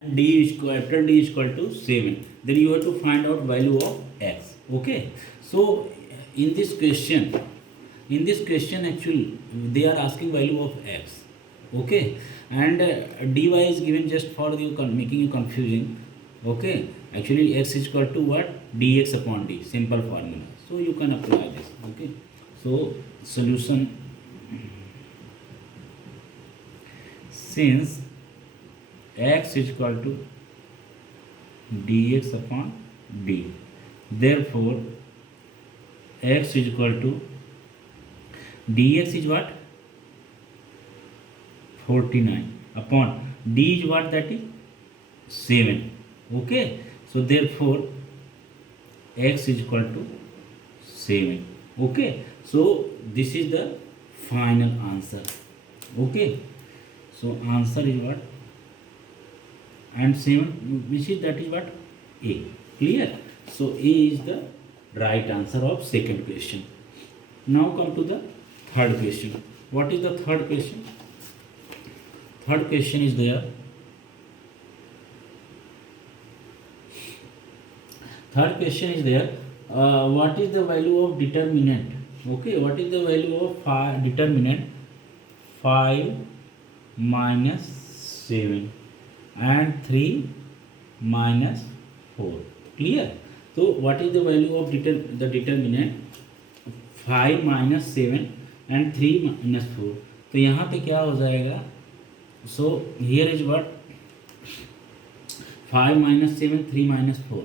D is capital D is equal to 7, then you have to find out value of x. Okay, so in this question actually they are asking value of x. Okay, and dy is given just for you making you confusing. Okay, actually x is equal to what? Dx upon d, simple formula, so you can apply this. Okay, so solution, since x is equal to dx upon d, therefore x is equal to dx is what? 49 upon d is what? That is 7. Okay, so therefore x is equal to 7. Okay, so this is the final answer. Okay, so answer is what? And 7, which is, that is what? A. Clear? So A is the right answer of second question. Now come to the third question. What is the third question? Third question is there. Third question is there. What is the value of determinant? Okay, what is the value of determinant 5 minus 7 and 3 minus 4? Clear? So what is the value of the determinant 5 minus 7 and 3 minus 4? तो यहाँ पे क्या हो जाएगा? So here is what? 5 minus 7, 3 minus 4.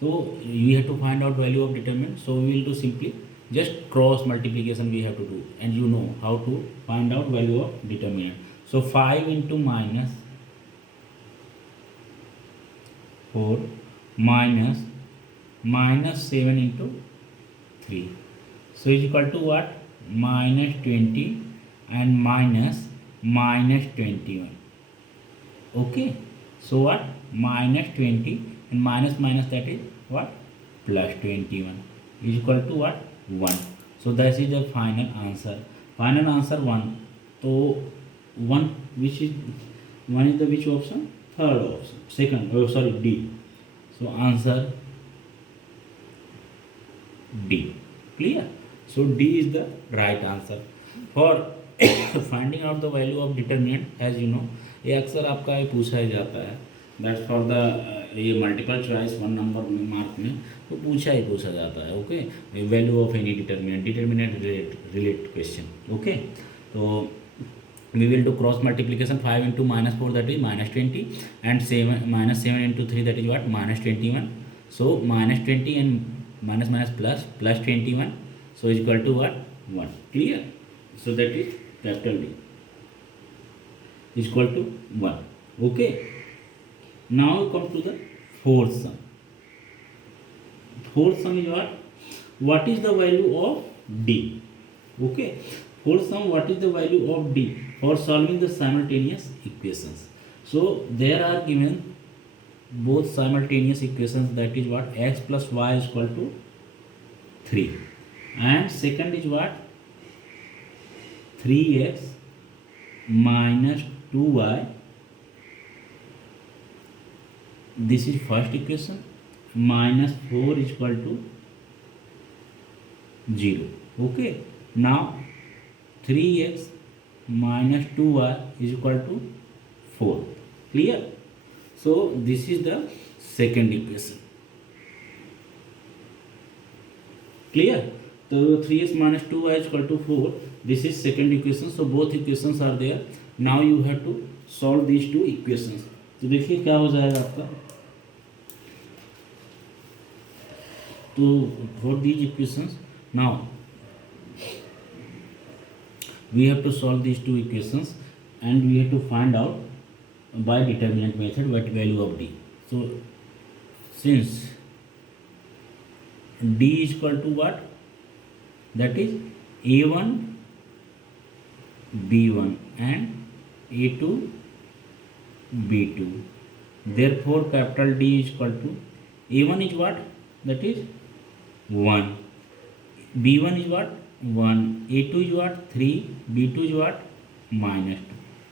So we have to find out value of determinant. So we will do simply just cross multiplication we have to do, and you know how to find out value of determinant. So 5 into minus 4 minus 7 into 3. So is equal to what? Minus 20 and minus 21. Okay, so what? Minus 20 and minus, that is what? Plus 21 is equal to what? 1. So that is the final answer. Final answer 1. So 1, which is 1 is the which option? Third option. Second, D. So answer D. Clear? So D is the right answer. For finding out the value of determinant, as you know, ये अक्सर आपका ये पूछा ही जाता है. That's for the ये multiple choice 1 number mark में तो पूछा जाता है. Okay, value of any determinant related question. Okay, तो we will do cross multiplication. 5 into minus 4, that is minus 20, and 7 minus 7 into 3, that is what? Minus 21. So minus 20 and minus plus 21, so is equal to what? 1. Clear? So that is capital D is equal to 1. Okay, now come to the fourth sum. Fourth sum is what? What is the value of D? Okay, fourth sum, what is the value of D for solving the simultaneous equations? So there are given both simultaneous equations, that is what? X plus y is equal to 3, and second is what? 3x minus 2y. This is first equation. Minus 4 is equal to 0. Okay, now 3x minus 2y is equal to 4. Clear? So this is the second equation. Clear? So 3x minus 2y is equal to 4. This is second equation. So both equations are there. Now you have to solve these two equations. तो देखिए क्या हो जाएगा आपका. तो for these equations, now we have to solve these two equations, and we have to find out by determinant method what value of D. So since D is equal to what? That is A1 B1 and A2 B2. Therefore capital D is equal to A1 is what? That is 1. B1 is what? 1. A2 is what? 3. B2 is what? Minus 2.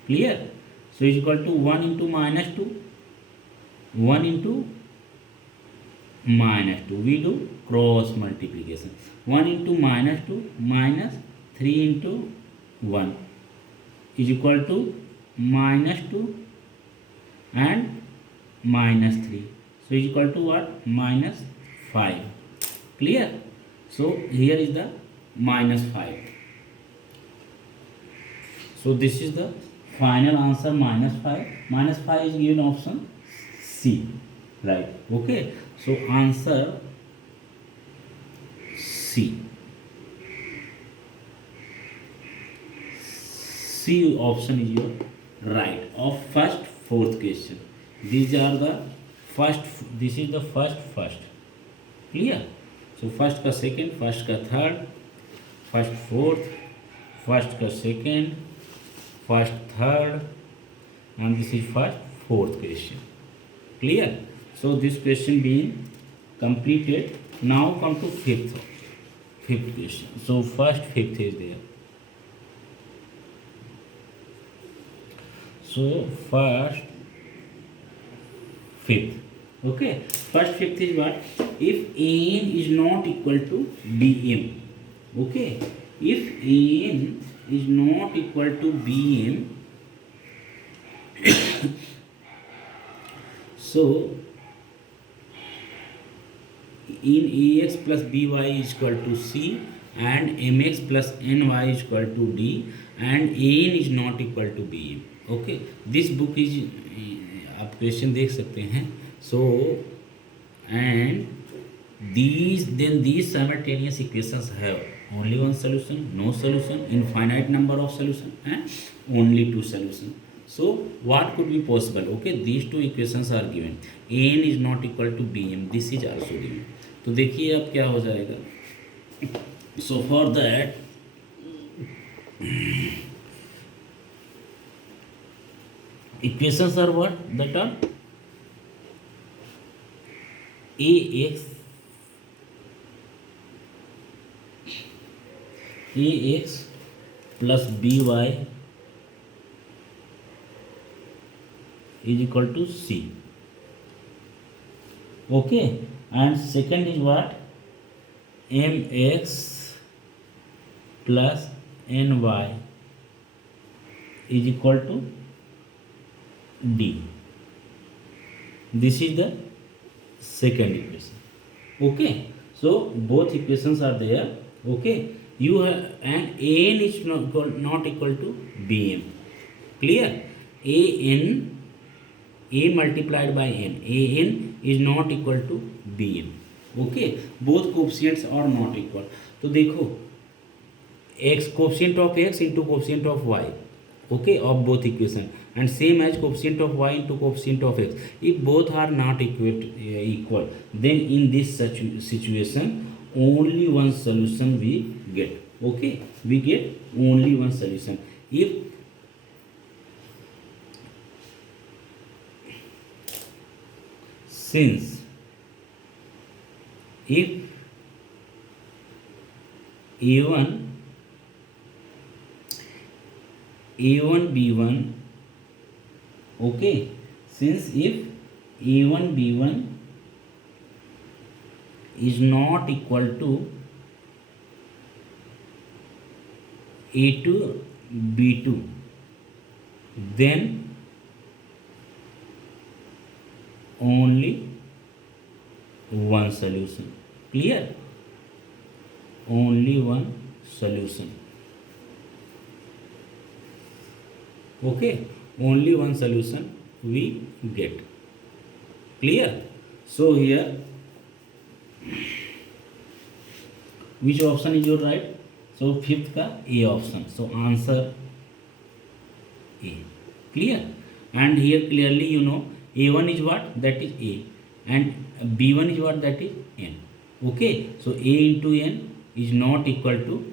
Clear? So is equal to 1 into minus 2. 1 into minus 2, we do cross multiplication. 1 into minus 2 minus 3 into 1 is equal to minus 2 and minus 3. So is equal to what? Minus 5. Clear? So here is the minus 5. So this is the final answer, minus 5. Minus 5 is given option C. Right. Okay. So answer C. C option is your right of first fourth question. These are the first. This is the first. Clear? So first का second, first का third, first fourth, first का second, first third, and this is first fourth question. Clear? So this question being completed. Now come to fifth question. So first fifth is there. So first fifth. Okay. First fifth is what? If An is not equal to Bm. Okay. If An is not equal to Bm, so in Ax plus By is equal to C and Mx plus Ny is equal to D and An is not equal to Bm. Okay. This book is आप question देख सकते हैं. So and these simultaneous equations have only one solution, no solution, infinite number of solution and only two solution. So what could be possible? Okay, these two equations are given. An is not equal to Bm. This is also given. तो देखिए अब क्या हो जाएगा. So for that equations are what? That are Ax plus By is equal to C. Okay, and second is what? Mx plus Ny is equal to D. This is the second equation. Okay, so both equations are there. Okay, you have, and An is not equal to Bm. Clear? A multiplied by N. An is not equal to Bm. Okay, both coefficients are not equal. तो देखो x coefficient of x into coefficient of y. Okay, of both equation, and same as coefficient of y into coefficient of x. If both are not equal, then in this situation only one solution we get. Okay, we get only one solution. If since if A1 B1, okay, since if A1 B1 is not equal to A2 B2, then only one solution. Clear? Only one solution. Okay, only one solution we get. Clear? So here, which option is your right? So fifth का A option. So answer A. Clear? And here clearly you know A1 is what? That is A, and B1 is what? That is N. Okay, so A into N is not equal to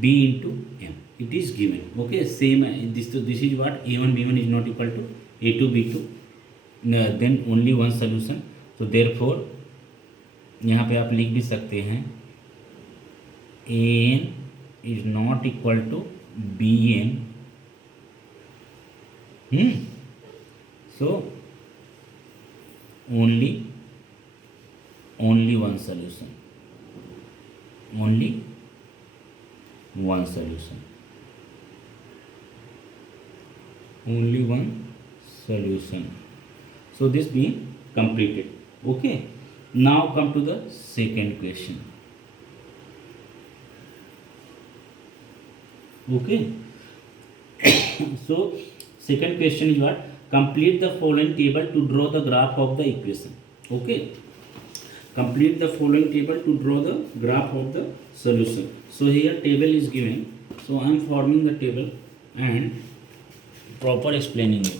B into M. It is given. Okay, same this is what? A1 B1 is not equal to A2 B2. Then only one solution. So therefore यहाँ पे आप लिख भी सकते हैं An is not equal to Bn. So only one solution, only one solution, only one solution. So this being completed. Okay, now come to the second question. Okay, so second question is what? Complete the following table to draw the graph of the equation. Okay, complete the following table to draw the graph of the solution. So here table is given. So I am forming the table and proper explaining it.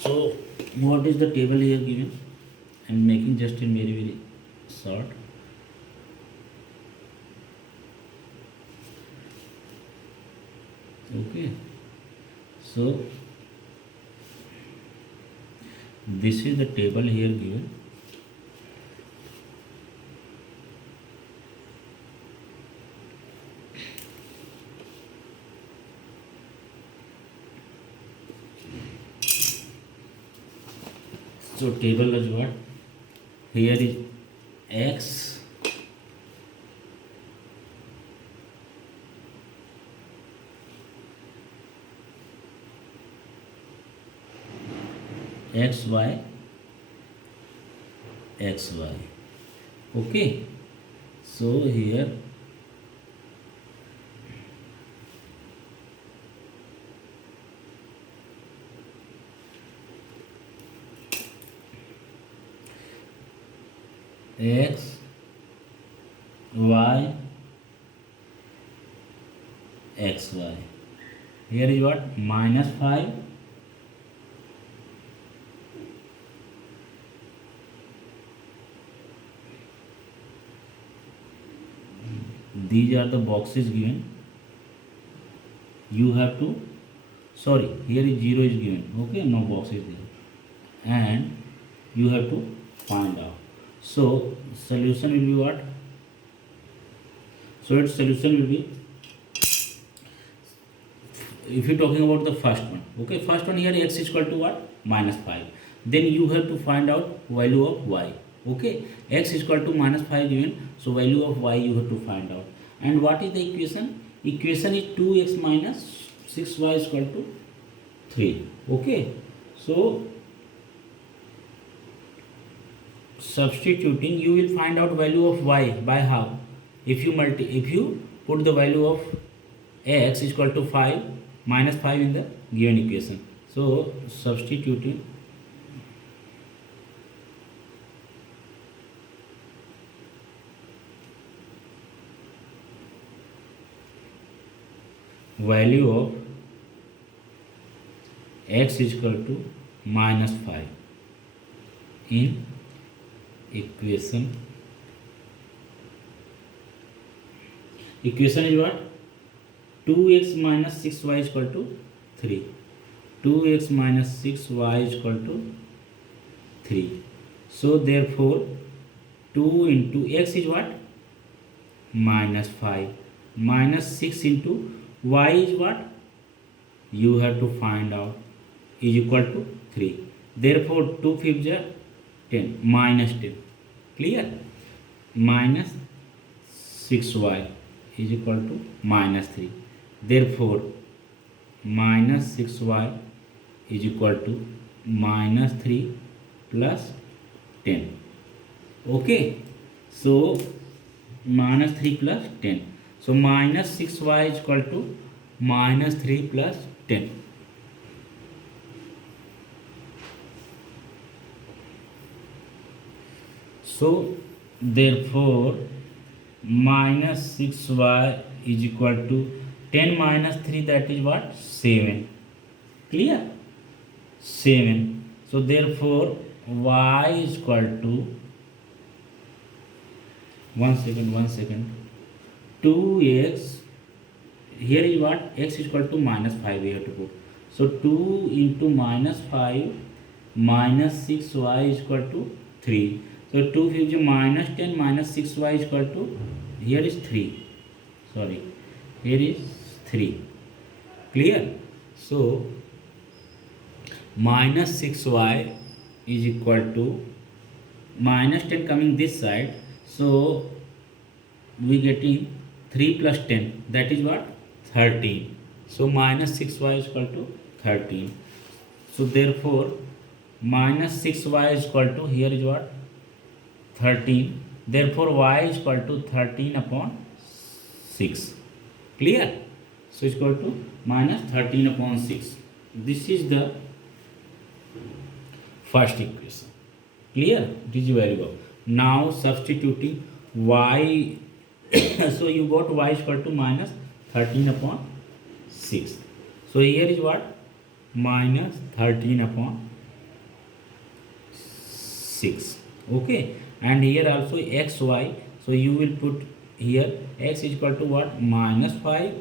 So what is the table here given? I am making just in very short. Okay, so this is the table here given. So table is what? Here is x, x y, x y. Okay, so here x y x y. Here is what? -5 these are the boxes given. You have to, sorry, here is 0 is given. Okay, no box is there, and you have to find out. So solution will be what? So its solution will be, if you talking about the first one, okay, first one here x is equal to what? -5. Then you have to find out value of y. Okay, x is equal to -5 given, so value of y you have to find out. And what is the equation? Equation is 2x minus 6y is equal to 3. Okay, so substituting you will find out value of y by how? If you put the value of x is equal to 5 minus 5 in the given equation. So substituting value of x is equal to -5 in equation is what? 2x minus 6y is equal to 3. 2x minus 6y is equal to 3. So therefore 2 into x is what? -5 minus 6 into y is what? You have to find out, is equal to 3. Therefore 2 5 is 10, minus 10. Clear? Minus 6y is equal to -3. Therefore minus 6y is equal to -3 plus 10. Okay, so -3 plus 10. So minus 6y is equal to -3 plus 10. So therefore minus 6y is equal to 10 minus 3, that is what? 7. Clear? 7. So therefore y is equal to, one second, 2x, here is what? X is equal to -5 we have to put. So 2 into -5 minus 6y is equal to 3. So 2 gives you -10 minus 6y is equal to, here is 3. Sorry, here is 3. Clear? So minus 6y is equal to minus 10 coming this side, so we getting 3 plus 10, that is what, 13. So minus 6y is equal to 13. So therefore minus 6y is equal to, here is what, 13. Therefore y is equal to 13 upon 6. Clear? So it's equal to minus 13 upon 6. This is the first equation. Clear? It is value of. Now substituting y, so you got y is equal to minus 13 upon 6. So here is what? Minus 13 upon 6. Okay. And here also xy. So you will put here x is equal to what? Minus 5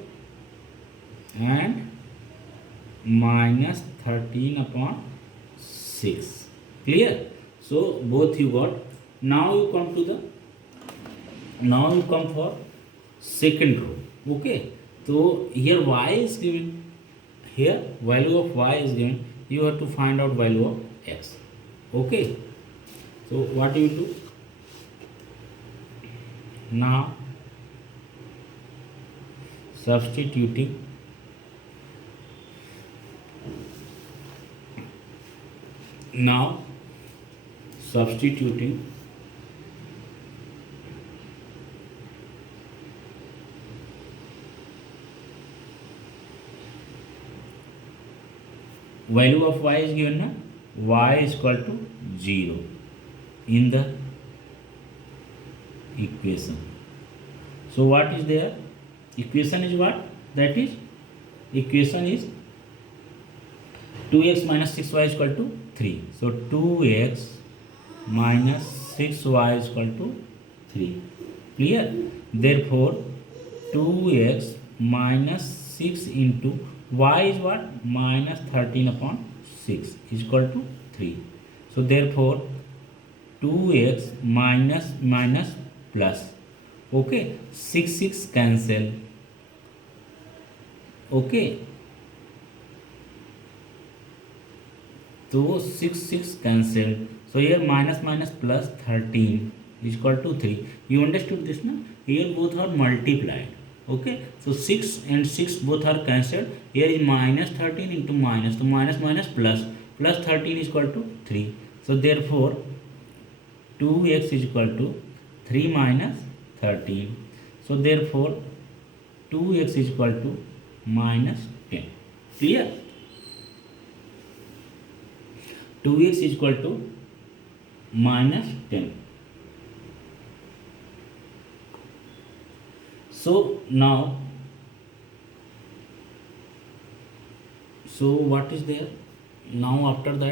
and minus 13 upon 6. Clear? So both you got. Now you come for second row. Okay. So here y is given. Here value of y is given. You have to find out value of x. Okay. So what you will do? Now substituting value of y is given na, y is equal to 0 in the equation. So what is there? Equation is what? That is, equation is 2x minus 6y is equal to 3. So 2x minus 6y is equal to 3. Clear? Therefore 2x minus 6 into y is what? Minus 13 upon 6 is equal to 3. So therefore 2x minus plus. Okay, 6 cancel. Okay, so 6 cancel. So here minus plus 13 is equal to 3. You understood this, no? Here both are multiplied. Okay, so 6 and 6 both are cancelled. Here is minus 13 into minus. So minus plus 13 is equal to 3. So therefore 2x is equal to 3 minus 13. So therefore 2x is equal to minus 10. Clear? 2x is equal to minus 10. So now, so what is there? Now after that,